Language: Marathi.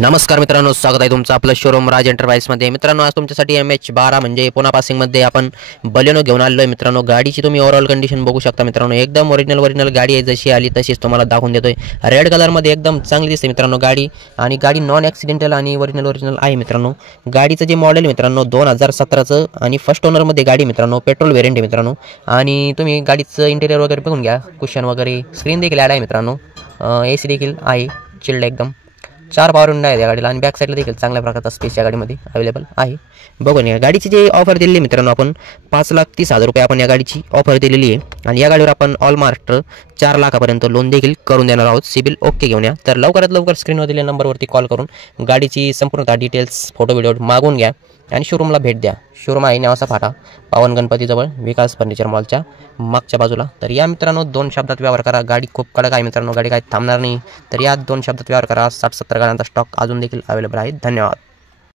नमस्कार मित्रांनो, स्वागत आहे तुमचं आपलं शोरूम राज एंटरप्राइजमध्ये। मित्रांनो, आज तुमच्यासाठी MH12 म्हणजे पुणे पासिंगमध्ये आपण बलेनो घेऊन आलेलो आहे। मित्रांनो, गाडीची तुम्ही ओव्हरऑल कंडिशन बघू शकता। मित्रांनो, एकदम ओरिजिनल गाडी आहे, जशी आली तशीच तुम्हाला दाखवून देतोय। रेड कलरमध्ये एकदम चांगली दिसते मित्रांनो गाडी, आणि गाडी नॉन ॲक्सिडेंटल आणि ओरिजिनल आहे मित्रांनो। गाडीचं जे मॉडेल मित्रांनो 2017चं आणि फर्स्ट ओनरमध्ये गाडी मित्रांनो, पेट्रोल वेरियंट आहे मित्रांनो। आणि तुम्ही गाडीचं इंटेरियर वगैरे बघून घ्या, कुशन वगैरे, स्क्रीन देखील ॲड आहे मित्रांनो, AC देखील आहे, चिल्ड एकदम। 4 पॉवर विंडो आहे या गाडीला, आणि बॅक साईडला देखील चांगल्या प्रकारचा स्पेस या गाडीमध्ये अवेलेबल आहे। बघून या गाडीची जी ऑफर दिलेली मित्रांनो, आपण 5,30,000 रुपये आपण या गाडीची ऑफर दिलेली आहे। आणि या गाडीवर आपण ऑल महाराष्ट्र 4 लाखापर्यंत लोन देखील करून देणार आहोत। सिबिल ओके घेऊन या। तर लवकरात लवकर स्क्रीनवर दिलेल्या नंबरवरती कॉल करून गाडीची संपूर्ण डिटेल्स, फोटो व्हिडिओ मागून घ्या आणि शोरूमला भेट द्या। शोरूम आहे नेवासा फाटा, पावन गणपतीजवळ, विकास फर्निचर मॉलच्या मागच्या बाजूला। तर या मित्रांनो, 2 शब्दात व्यवहार करा। गाडी खूप कडक आहे मित्रांनो, गाडी काय थांबणार नाही। तर या 2 शब्दात व्यवहार करा। 60-70 गाड्यांचा स्टॉक अजून देखील अवेलेबल आहे। धन्यवाद।